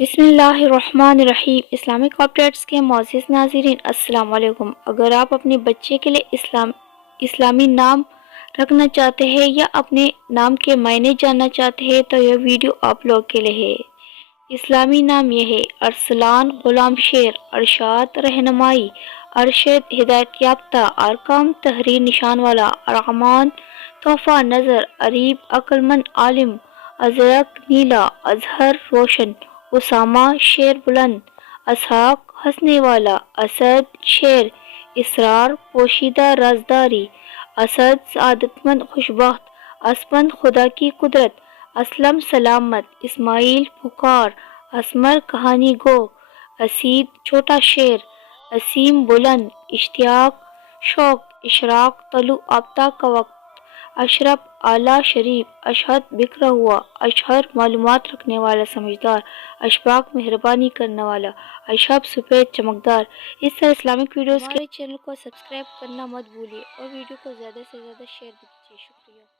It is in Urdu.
بسم اللہ الرحمن الرحیم۔ اسلامک اپڈیٹس کے معزز ناظرین السلام علیکم۔ اگر آپ اپنے بچے کے لیے اسلامی نام رکھنا چاہتے ہیں یا اپنے نام کے معنی جاننا چاہتے ہیں تو یہ ویڈیو آپ لوگ کے لیے ہے۔ اسلامی نام یہ ہے: ارسلان، غلام شیر، ارشاد، رہنمائی، ارشد، ہدایت یافتہ، ارقام، تحریر نشان والا، رحمان، تحفہ، نظر، عریب، عقل مند، عالم، ازرق، نیلا، اظہر، روشن، اسامہ، شیر بلند، اسحاق، ہنسنے والا، اسد، شیر، اسرار، پوشیدہ رازداری، اسد، سعادت مند، خوشبخت، اسپند، خدا کی قدرت، اسلم، سلامت، اسماعیل، پکار، اسمر، کہانی گو، اسید، چھوٹا شیر، اسیم، بلند، اشتیاق، شوق، اشراق، طلوع آفتاب کا وقت، اشرف، اعلیٰ، شریف، اشہد، بکھرا ہوا، اشہر، معلومات رکھنے والا، سمجھدار، اشفاق، مہربانی کرنے والا، اشہب، سفید، چمکدار۔ اس طرح اسلامک ویڈیوز کے ہمارے چینل کو سبسکرائب کرنا مت بھولیے اور ویڈیو کو زیادہ سے زیادہ شیئر بھی کیجیے۔ شکریہ۔